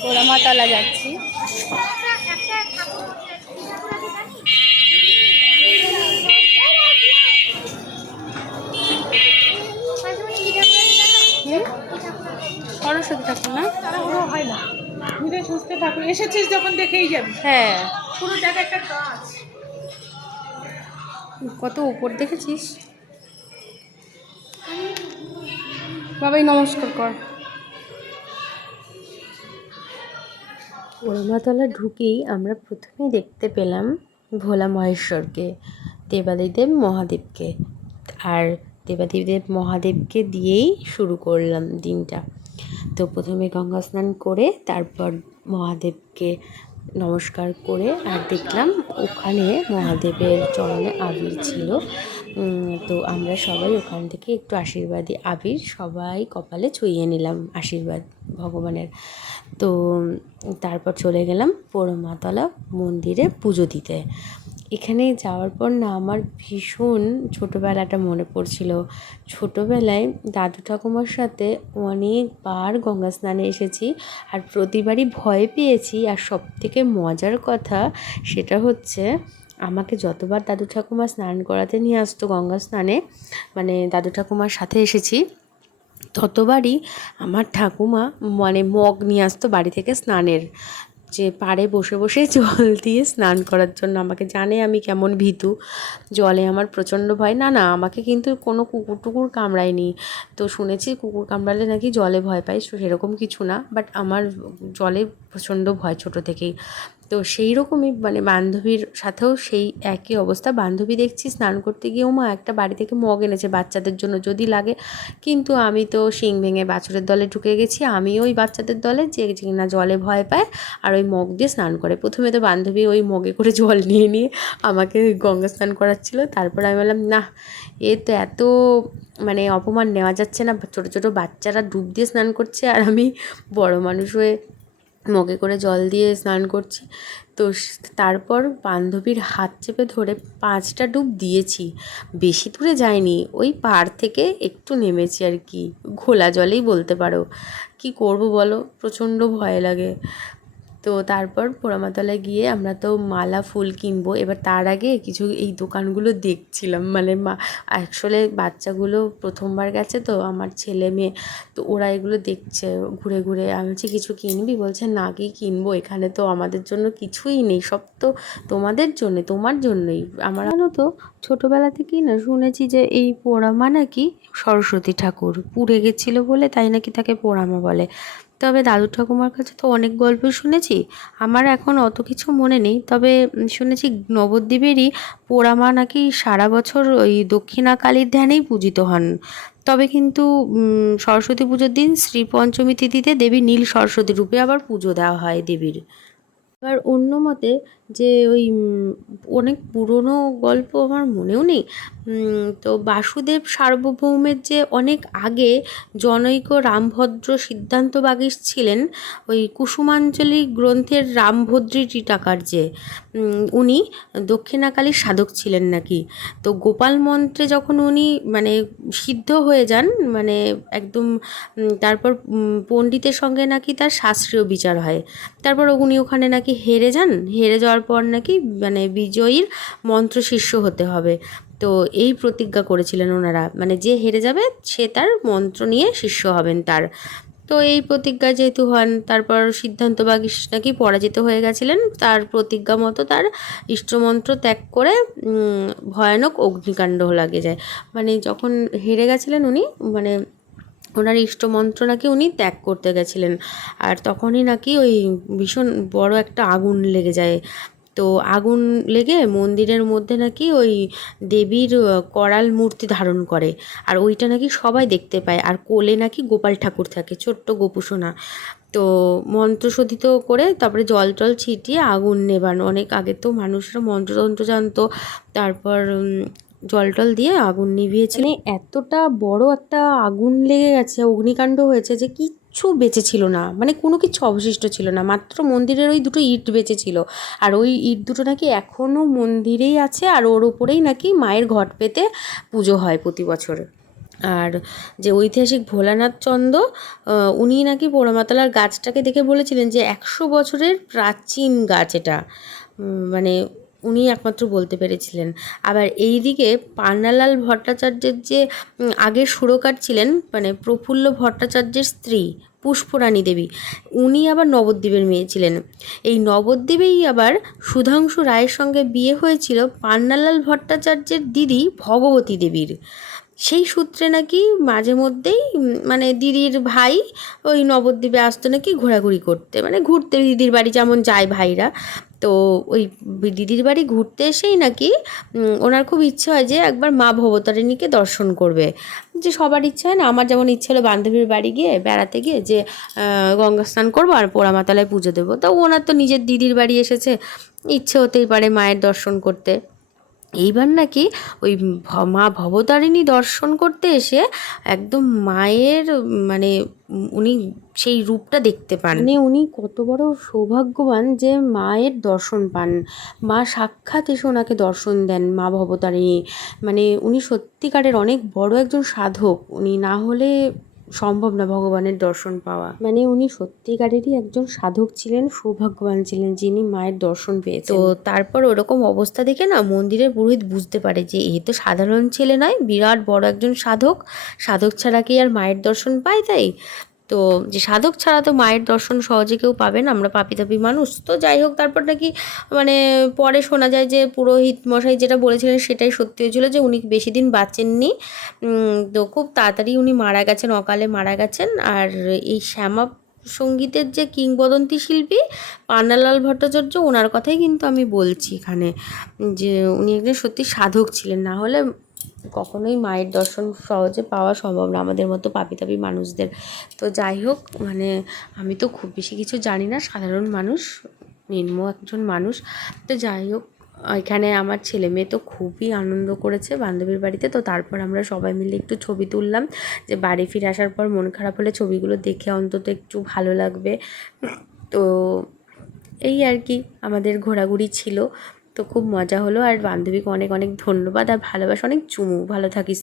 পোড়ামাতলা যাচ্ছি? সরস্বতী ঠাকুর না তাড়াহুড়ো হয় না? ধীরে সুস্থে ঠাকুর এসেছিস যখন দেখেই যাবি। হ্যাঁ। পুরো জায়গা একটা গাছ। কত উপর দেখেছিস? বাবাই নমস্কার কর। ওড়ামাতলা ঢুকেই আমরা প্রথমেই দেখতে পেলাম ভোলা মহেশ্বরকে, দেবাদিদেব মহাদেবকে। আর দেবাদিদেব মহাদেবকে দিয়েই শুরু করলাম দিনটা। তো প্রথমে গঙ্গা স্নান করে, তারপর মহাদেবকে নমস্কার করে আর দেখলাম ওখানে মহাদেবের চরণে আবির ছিল। তো আমরা সবাই ওখান থেকে একটু আশীর্বাদী আবির সবাই কপালে ছুঁয়ে নিলাম আশীর্বাদ ভগবানের। তো তারপর চলে গেলাম পোড়মাতলা মন্দিরে পুজো দিতে। এখানে যাওয়ার পর না আমার ভীষণ ছোটোবেলাটা মনে পড়ছিল। ছোটোবেলায় দাদু ঠাকুমার সাথে অনেকবার গঙ্গা স্নানে এসেছি আর প্রতিবারই ভয় পেয়েছি। আর সব থেকে মজার কথা সেটা হচ্ছে আমাকে যতবার দাদু ঠাকুমা স্নান করাতে নিয়ে আসতো গঙ্গা স্নানে মানে দাদু ঠাকুমার সাথে এসেছি, ততবারই আমার ঠাকুমা মানে মগ নিয়ে আসতো বাড়ি থেকে স্নানের। যে পাড়ে বসে বসে জল দিয়ে স্নান করার জন্য আমাকে জানে আমি কেমন ভীতু। জলে আমার প্রচণ্ড ভয়। না না, আমাকে কিন্তু কোনো কুকুর টুকুর কামড়ায়নি। তো শুনেছি কুকুর কামড়ালে নাকি জলে ভয় সো সেরকম কিছু না। বাট আমার জলে প্রচণ্ড ভয় ছোটো থেকেই। তো সেই রকমই মানে বান্ধবীর সাথেও সেই একই অবস্থা। বান্ধবী দেখছি স্নান করতে গিয়েও মা একটা বাড়ি থেকে মগ এনেছে বাচ্চাদের জন্য, যদি লাগে। কিন্তু আমি তো শিং ভেঙে বাছুরের দলে ঢুকে গেছি। আমিও ওই বাচ্চাদের দলে যে যে কিনা জলে ভয় পায় আর ওই মগ দিয়ে স্নান করে। প্রথমে তো বান্ধবী ওই মগে করে জল নিয়ে নিয়ে আমাকে গঙ্গা স্নান করাচ্ছিল। তারপর আমি বললাম না এ তো এত মানে অপমান নেওয়া যাচ্ছে না। ছোটো ছোটো বাচ্চারা ডুব দিয়ে স্নান করছে আর আমি বড় মানুষ হয়ে মগে করে জল দিয়ে স্নান করছি। তো তারপর বান্ধবীর হাত চেপে ধরে পাঁচটা ডুব দিয়েছি। বেশি দূরে যায়নি ওই পাড় থেকে একটু নেমেছি আর কি। ঘোলা জলেই বলতে পারো। কি করব বলো? প্রচণ্ড ভয় লাগে। তো তারপর পোড়ামাতলায় গিয়ে আমরা তো মালা, ফুল কিনবো। এবার তার আগে কিছু এই দোকানগুলো দেখছিলাম। মানে মা আসলে বাচ্চাগুলো প্রথমবার গেছে তো, আমার ছেলে, মেয়ে, তো ওরা এগুলো দেখছে ঘুরে ঘুরে। আমি বলছি, কিছু কিনবি? বলছে, না কি কিনবো? এখানে তো আমাদের জন্য কিছুই নেই। সব তো তোমাদের জন্যে, তোমার জন্যই। আমার তো, ছোটোবেলা থেকেই না শুনেছি যে এই পোড়ামা নাকি সরস্বতী ঠাকুর, পুড়ে গেছিল বলে তাই নাকি তাকে পোড়ামা বলে। তবে দাদু ঠাকুমার কাছে তো অনেক গল্প শুনেছি। আমার এখন অত কিছু মনে নেই। তবে শুনেছি নবদ্বীপেরই পোড়ামা নাকি সারা বছর ওই দক্ষিণা কালীর ধ্যানেই পূজিত হন। তবে কিন্তু সরস্বতী পুজোর দিন শ্রী পঞ্চমী তিথিতে দেবী নীল সরস্বতী রূপে আবার পুজো দেওয়া হয় দেবীর। এবার অন্য মতে যে ওই অনেক পুরনো গল্প আমার মনেও নেই। তো বাসুদেব সার্বভৌমের যে অনেক আগে জনৈক রামভদ্র সিদ্ধান্ত বাগীশ ছিলেন, ওই কুসুমাঞ্জলি গ্রন্থের রামভদ্রী টিটাকার যে উনি দক্ষিণাকালীর সাধক ছিলেন নাকি। তো গোপাল মন্ত্রে যখন উনি মানে সিদ্ধ হয়ে যান মানে একদম তারপর পণ্ডিতের সঙ্গে নাকি তার শাস্ত্রীয় বিচার হয়, তারপর উনি ওখানে নাকি হেরে যান, হেরে যাওয়ার পর নাকি মানে বিজয়ীর মন্ত্র শিষ্য হতে হবে। তো এই প্রতিজ্ঞা করেছিলেন ওনারা। মানে যে হেরে যাবে, সে তার মন্ত্র নিয়ে শিষ্য হবেন তার। তো এই প্রতিজ্ঞা যেহেতু হন, তারপর সিদ্ধান্ত বাগীশ নাকি পরাজিত হয়ে গেছিলেন, তার প্রতিজ্ঞা মতো তার ইষ্টমন্ত্র ত্যাগ করে ভয়ানক অগ্নিকাণ্ড লাগে যায়। মানে যখন হেরে গেছিলেন উনি মানে ওনার ইষ্টমন্ত্র নাকি উনি ত্যাগ করতে গেছিলেন। আর তখনই নাকি ওই ভীষণ বড় একটা আগুন লেগে যায়। তো আগুন লেগে মন্দিরের মধ্যে নাকি ওই দেবীর করাল মূর্তি ধারণ করে। আর ওইটা নাকি সবাই দেখতে পায়। আর কোলে নাকি গোপাল ঠাকুর থাকে, ছোট্ট গোপুসোনা। তো মন্ত্রশোধিত করে তারপরে জল টল ছিটিয়ে আগুন নেবানো অনেক আগে তো মানুষরা মন্ত্রতন্ত্র জানতো। তারপর জল টল দিয়ে আগুন নিভিয়েছিল। মানে এতটা বড় একটা আগুন লেগে গেছে, অগ্নিকাণ্ড হয়েছে যে কিচ্ছু বেঁচে ছিল না। মানে কোনো কিছু অবশিষ্ট ছিল না, মাত্র মন্দিরের ওই দুটো ইট বেঁচে ছিল। আর ওই ইট দুটো নাকি এখনও মন্দিরেই আছে আর ওর উপরেই নাকি মায়ের ঘট পেতে পুজো হয় প্রতি বছর। আর যে ঐতিহাসিক ভোলানাথ চন্দ উনি নাকি পোড়ামাতলার গাছটাকে দেখে বলেছিলেন যে একশো বছরের প্রাচীন গাছ এটা। মানে উনি একমাত্র বলতে পেরেছিলেন। আবার এই দিকে পান্নালাল ভট্টাচার্যের যে আগের সুরকার ছিলেন মানে প্রফুল্ল ভট্টাচার্যের স্ত্রী পুষ্পরানী দেবী, উনি আবার নবদ্বীপের মেয়ে ছিলেন। এই নবদ্বীপেই আবার সুধাংশু রায়ের সঙ্গে বিয়ে হয়েছিল পান্নালাল ভট্টাচার্যের দিদি ভগবতী দেবীর। সেই সূত্রে নাকি মাঝে মধ্যেই মানে দিদির ভাই ওই নবদ্বীপে আসতো নাকি ঘোরাঘুরি করতে। মানে ঘুরতে দিদির বাড়ি যেমন যায় ভাইরা। তো ওই দিদির বাড়ি ঘুরতে এসেই নাকি ওনার খুব ইচ্ছে হয় যে একবার মা ভবতারিণীকে দর্শন করবে। যে সবার ইচ্ছে হয় না, আমার যেমন ইচ্ছে হলো বান্ধবীর বাড়ি গিয়ে বেড়াতে গিয়ে যে গঙ্গা স্নান করব আর পোড়ামাতালায় পুজো দেবো। তো ওনার তো নিজের দিদির বাড়ি এসেছে, ইচ্ছে হতেই পারে মায়ের দর্শন করতে। এইবার নাকি ওই মা ভবতারিণী দর্শন করতে এসে একদম মায়ের মানে উনি সেই রূপটা দেখতে পান। মানে উনি কত বড় সৌভাগ্যবান যে মায়ের দর্শন পান। মা সাক্ষাৎ এসে ওনাকে দর্শন দেন, মা ভবতারিণী। মানে উনি সত্যিকারের অনেক বড় একজন সাধক। উনি না হলে সম্ভব না ভগবানের দর্শন পাওয়া। মানে উনি সত্যিকারেরই একজন সাধক ছিলেন সৌভাগ্যবান ছিলেন যিনি মায়ের দর্শন পেয়েছেন। তো তারপর ওরকম অবস্থা দেখে না মন্দিরের পুরোহিত বুঝতে পারে যে এ তো সাধারণ ছেলে নয় বিরাট বড় একজন সাধক। সাধক ছাড়া কি আর মায়ের দর্শন পায় তাই? তো যে সাধক ছাড়া তো মায়ের দর্শন সহজে কেউ পাবে না, আমরা পাপি তাপি মানুষ। তো যাই হোক, তারপর নাকি মানে পরে শোনা যায় যে পুরোহিত মশাই যেটা বলেছিলেন সেটাই সত্যি হয়েছিল যে উনি বেশি দিন বাঁচেননি। তো খুব তাড়াতাড়ি উনি মারা গেছেন, অকালে মারা গেছেন। আর এই শ্যামা সঙ্গীতের যে কিংবদন্তি শিল্পী পান্নালাল ভট্টাচার্য, ওনার কথাই কিন্তু আমি বলছি এখানে যে উনি একজন সত্যি সাধক ছিলেন। না হলে কখনোই মায়ের দর্শন সহজে পাওয়া সম্ভব না, আমাদের মতো পাপিতাপি মানুষদের। তো যাই হোক মানে আমি তো খুব বেশি কিছু জানি না, সাধারণ মানুষ, নিম্ন একজন মানুষ। তো যাই হোক, এখানে আমার ছেলে মেয়ে তো খুবই আনন্দ করেছে বান্ধবীর বাড়িতে। তো তারপর আমরা সবাই মিলে একটু ছবি তুললাম যে বাড়ি ফিরে আসার পর মন খারাপ হলে ছবিগুলো দেখে অন্তত একটু ভালো লাগবে। তো এই আর কি, আমাদের ঘোরাঘুরি ছিল। তো খুব মজা হলো আর বান্ধবীকে অনেক অনেক ধন্যবাদ আর ভালোবাসা, অনেক চুমু। ভালো থাকিস